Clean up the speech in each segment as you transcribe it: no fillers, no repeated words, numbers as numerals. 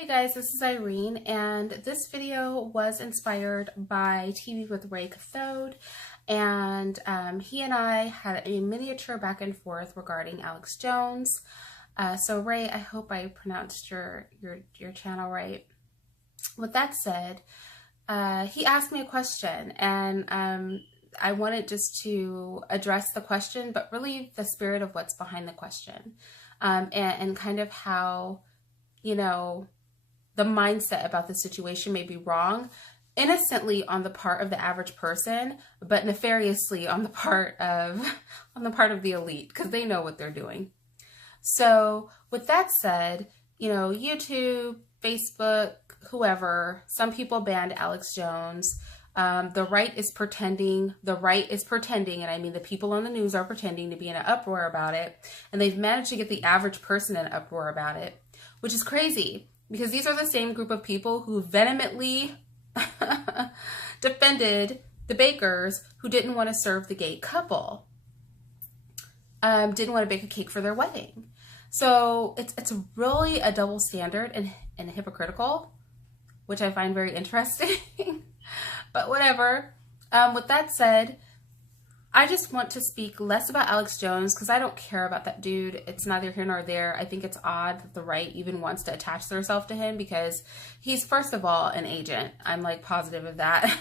Hey guys, this is Irene, and this video was inspired by TV with Ray Cathode, and he and I had a miniature back and forth regarding Alex Jones. So Ray, I hope I pronounced your channel right. With that said, he asked me a question, and I wanted just to address the question, but really the spirit of what's behind the question, and kind of how, you know, the mindset about the situation may be wrong, innocently on the part of the average person, but nefariously on the part of the elite, because they know what they're doing. So with that said, you know, YouTube, Facebook, whoever, some people banned Alex Jones. The right is pretending, and I mean the people on the news are pretending to be in an uproar about it, and they've managed to get the average person in an uproar about it, which is crazy. Because these are the same group of people who vehemently defended the bakers who didn't want to serve the gay couple, didn't want to bake a cake for their wedding. So it's really a double standard and hypocritical, which I find very interesting. But whatever. With that said, I just want to speak less about Alex Jones because I don't care about that dude. It's neither here nor there. I think it's odd that the right even wants to attach themselves to him because he's, first of all, an agent. I'm like positive of that.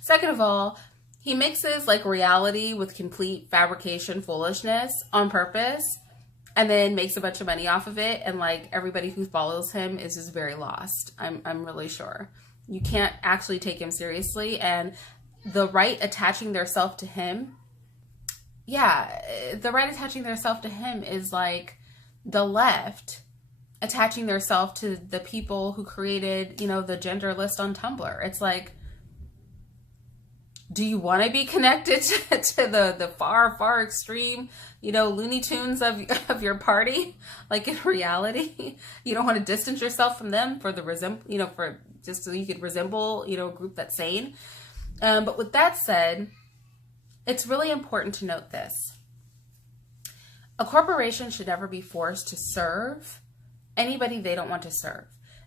Second of all, he mixes like reality with complete fabrication foolishness on purpose and then makes a bunch of money off of it. And like everybody who follows him is just very lost. I'm really sure. You can't actually take him seriously. And the right attaching theirself to him, yeah, the right attaching themselves to him is like the left attaching themselves to the people who created, you know, the gender list on Tumblr. It's like, do you want to be connected to the far extreme, you know, Looney Tunes of your party? Like in reality, you don't want to distance yourself from them for for just so you could resemble, you know, a group that's sane. But with that said, it's really important to note this. A corporation should never be forced to serve anybody they don't want to serve.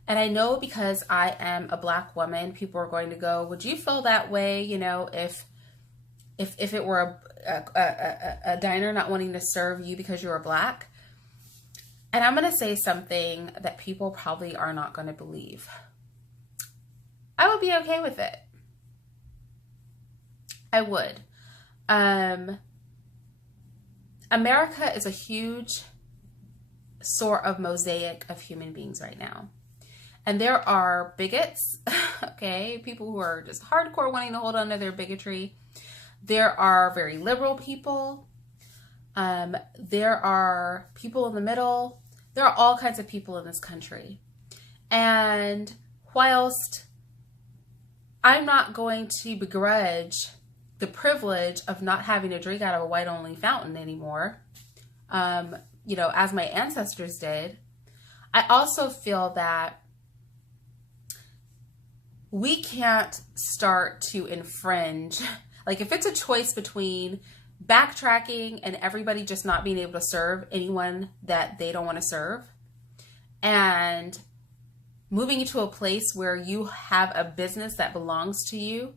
And I know because I am a Black woman, people are going to go, would you feel that way, you know, if it were a diner not wanting to serve you because you were Black? And I'm going to say something that people probably are not going to believe. I would be okay with it. I would. America is a huge sort of mosaic of human beings right now. And there are bigots, okay, people who are just hardcore wanting to hold on to their bigotry. There are very liberal people. There are people in the middle. There are all kinds of people in this country. And whilst I'm not going to begrudge the privilege of not having to drink out of a white-only fountain anymore, you know, as my ancestors did, I also feel that we can't start to infringe. Like if it's a choice between backtracking and everybody just not being able to serve anyone that they don't want to serve, and moving into a place where you have a business that belongs to you,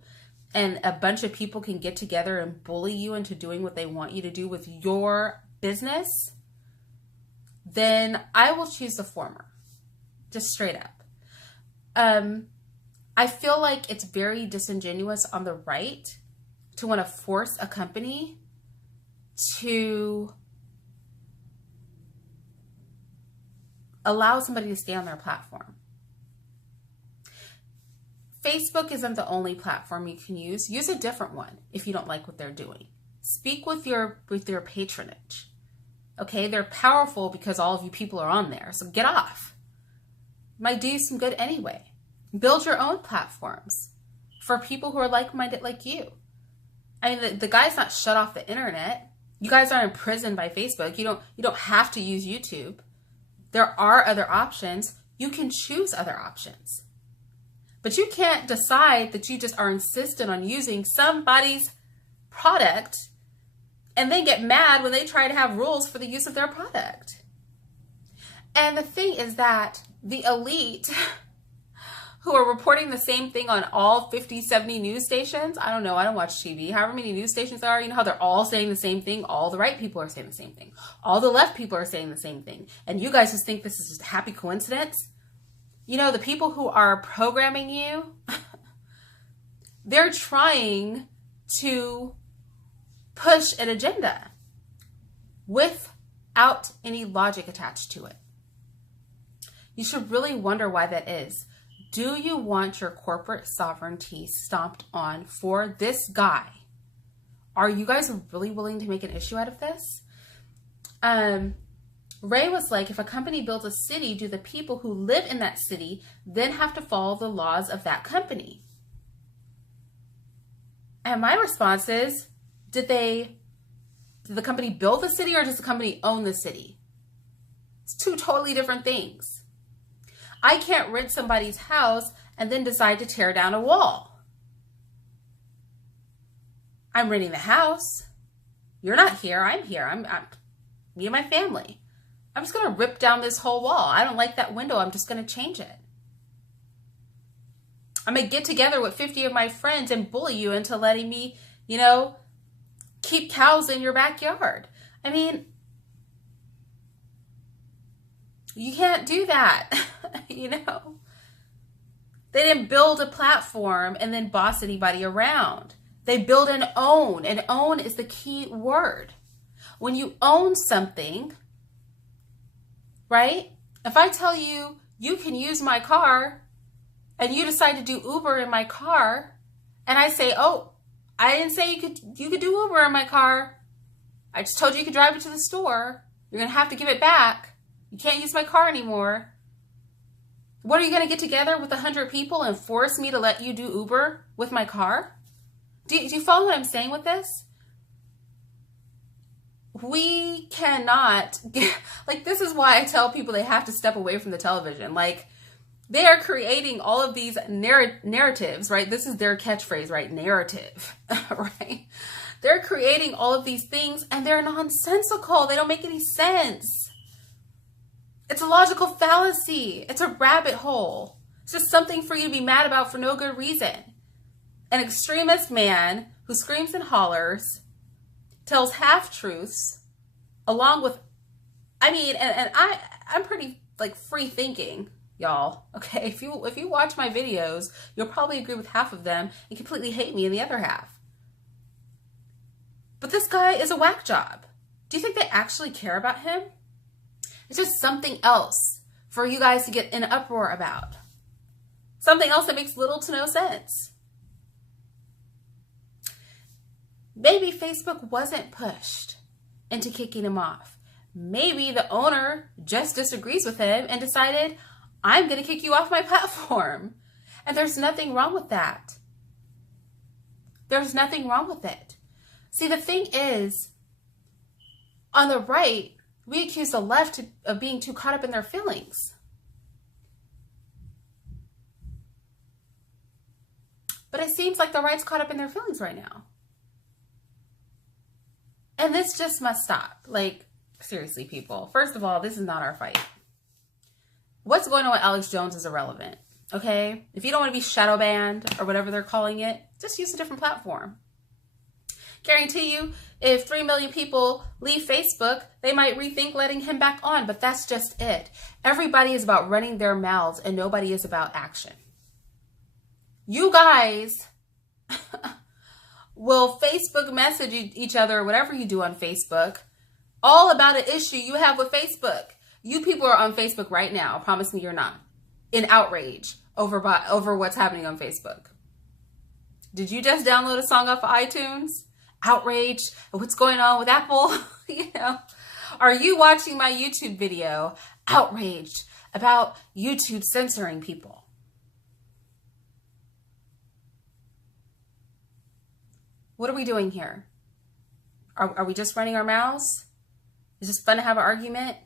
and a bunch of people can get together and bully you into doing what they want you to do with your business, then I will choose the former. Just straight up. I feel like it's very disingenuous on the right to want to force a company to allow somebody to stay on their platform. Facebook isn't the only platform you can use. Use a different one if you don't like what they're doing. Speak with your patronage. Okay, they're powerful because all of you people are on there. So get off. Might do you some good anyway. Build your own platforms for people who are like-minded like you. I mean, the guy's not shut off the internet. You guys aren't imprisoned by Facebook. You don't have to use YouTube. There are other options. You can choose other options. But you can't decide that you just are insistent on using somebody's product and then get mad when they try to have rules for the use of their product. And the thing is that the elite who are reporting the same thing on all 50, 70 news stations. I don't know. I don't watch TV. However many news stations there are, you know how they're all saying the same thing? All the right people are saying the same thing. All the left people are saying the same thing. And you guys just think this is just a happy coincidence? You know, the people who are programming you, they're trying to push an agenda without any logic attached to it. You should really wonder why that is. Do you want your corporate sovereignty stomped on for this guy? Are you guys really willing to make an issue out of this? Ray was like, if a company builds a city, do the people who live in that city then have to follow the laws of that company? And my response is, did the company build the city or does the company own the city? It's two totally different things. I can't rent somebody's house and then decide to tear down a wall. I'm renting the house. You're not here. I'm here. I'm me and my family. I'm just going to rip down this whole wall. I don't like that window. I'm just going to change it. I'm going to get together with 50 of my friends and bully you into letting me, you know, keep cows in your backyard. I mean, you can't do that. You know, they didn't build a platform and then boss anybody around. They build and own is the key word. When you own something, right? If I tell you, you can use my car and you decide to do Uber in my car and I say, oh, I didn't say you could do Uber in my car. I just told you you could drive it to the store. You're going to have to give it back. You can't use my car anymore. What, are you going to get together with 100 people and force me to let you do Uber with my car? Do you follow what I'm saying with this? We cannot, like, this is why I tell people they have to step away from the television. Like, they are creating all of these narratives, right? This is their catchphrase, right? Narrative, right? They're creating all of these things and they're nonsensical. They don't make any sense. It's a logical fallacy. It's a rabbit hole. It's just something for you to be mad about for no good reason. An extremist man who screams and hollers, tells half-truths, along with, I mean, and I'm pretty, like, free thinking, y'all. Okay, if you watch my videos, you'll probably agree with half of them and completely hate me in the other half. But this guy is a whack job. Do you think they actually care about him? It's just something else for you guys to get in an uproar about. Something else that makes little to no sense. Maybe Facebook wasn't pushed into kicking him off. Maybe the owner just disagrees with him and decided, I'm going to kick you off my platform. And there's nothing wrong with that. There's nothing wrong with it. See, the thing is, on the right, we accuse the left of being too caught up in their feelings. But it seems like the right's caught up in their feelings right now. And this just must stop. Like, seriously, people. First of all, this is not our fight. What's going on with Alex Jones is irrelevant, okay? If you don't want to be shadow banned or whatever they're calling it, just use a different platform. Guarantee you, if 3 million people leave Facebook, they might rethink letting him back on, but that's just it. Everybody is about running their mouths and nobody is about action. You guys will Facebook message each other, or whatever you do on Facebook, all about an issue you have with Facebook. You people are on Facebook right now, promise me you're not, in outrage over what's happening on Facebook. Did you just download a song off of iTunes? Outrage at what's going on with Apple? You know, are you watching my YouTube video outraged about YouTube censoring people? What are we doing here? Are we just running our mouths? Is it fun to have an argument?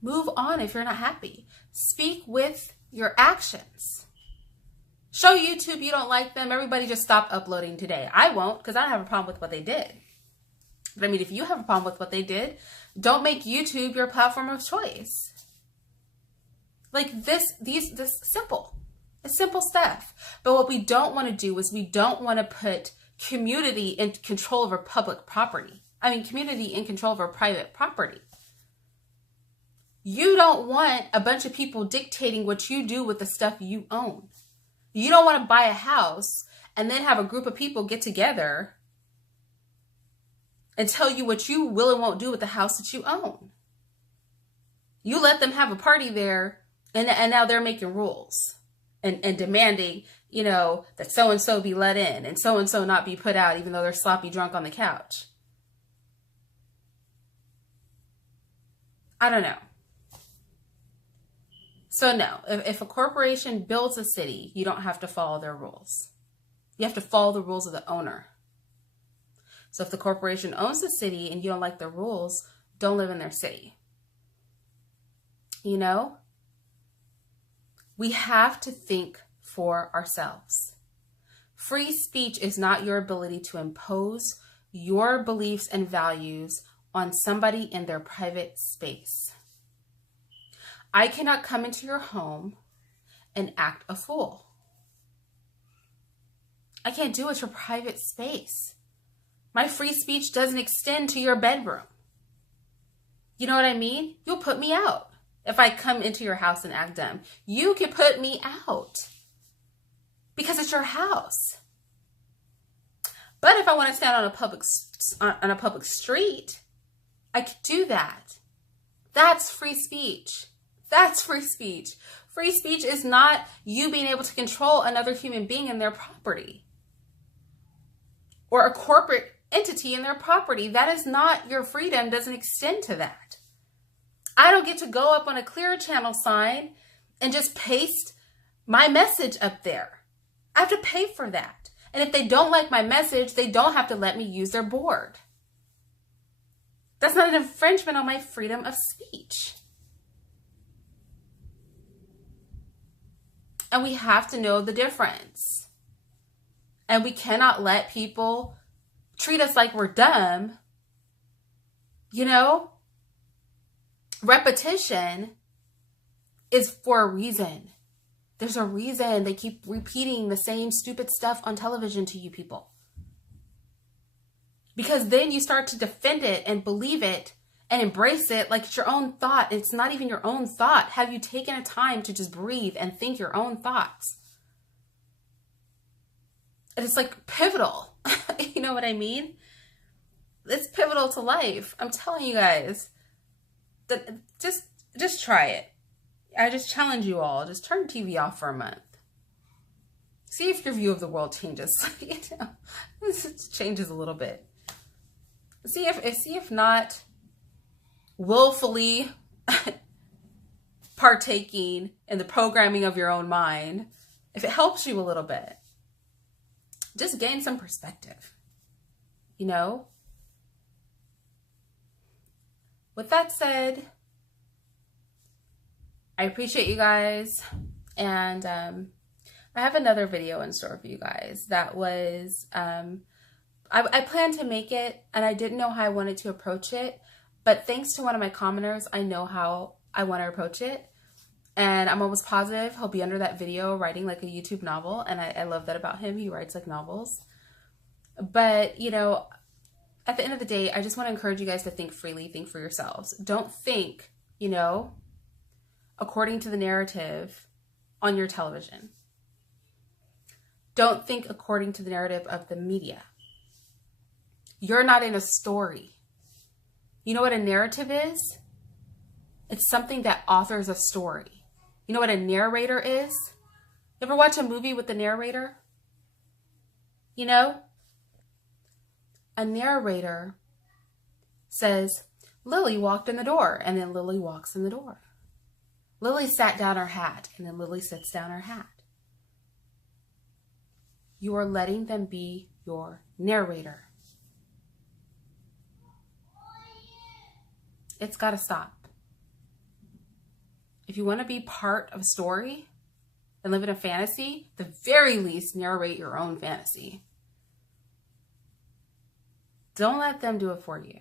Move on if you're not happy. Speak with your actions. Show YouTube you don't like them. Everybody just stop uploading today. I won't, because I don't have a problem with what they did. But I mean, if you have a problem with what they did, Don't make YouTube your platform of choice. Like this simple. It's simple stuff. But what we don't want to do is we don't want to put community in control of our public property. Community in control of our private property. You don't want a bunch of people dictating what you do with the stuff you own. You don't want to buy a house and then have a group of people get together and tell you what you will and won't do with the house that you own. You let them have a party there, and now they're making rules and demanding, that so-and-so be let in and so-and-so not be put out, even though they're sloppy drunk on the couch. I don't know. So no, if a corporation builds a city, you don't have to follow their rules. You have to follow the rules of the owner. So if the corporation owns the city and you don't like their rules, don't live in their city. We have to think for ourselves. Free speech is not your ability to impose your beliefs and values on somebody in their private space. I cannot come into your home and act a fool. I can't do it. It's your private space. My free speech doesn't extend to your bedroom. You know what I mean? You'll put me out if I come into your house and act dumb. You can put me out because it's your house. But if I want to stand on a public street, I could do that. That's free speech. That's free speech. Free speech is not you being able to control another human being and their property, or a corporate entity in their property. That is not your freedom, doesn't extend to that. I don't get to go up on a Clear Channel sign and just paste my message up there. I have to pay for that. And if they don't like my message, they don't have to let me use their board. That's not an infringement on my freedom of speech. And we have to know the difference. And we cannot let people treat us like we're dumb. Repetition is for a reason. There's a reason they keep repeating the same stupid stuff on television to you people. Because then you start to defend it and believe it and embrace it like it's your own thought. It's not even your own thought. Have you taken a time to just breathe and think your own thoughts? And it's like pivotal. You know what I mean? It's pivotal to life. I'm telling you guys. Just try it. I just challenge you all. Just turn TV off for a month. See if your view of the world changes. It changes a little bit. See if not willfully partaking in the programming of your own mind, if it helps you a little bit, just gain some perspective. With that said, I appreciate you guys, and I have another video in store for you guys that was, I planned to make it, and I didn't know how I wanted to approach it, but thanks to one of my commenters, I know how I want to approach it, and I'm almost positive he'll be under that video writing like a YouTube novel, and I love that about him. He writes like novels. But, at the end of the day, I just want to encourage you guys to think freely, think for yourselves. Don't think, according to the narrative on your television. Don't think according to the narrative of the media. You're not in a story. You know what a narrative is? It's something that authors a story. You know what a narrator is? You ever watch a movie with the narrator? A narrator says, Lily walked in the door, and then Lily walks in the door. Lily sat down her hat, and then Lily sits down her hat. You are letting them be your narrator. It's got to stop. If you want to be part of a story and live in a fantasy, at the very least, narrate your own fantasy. Don't let them do it for you.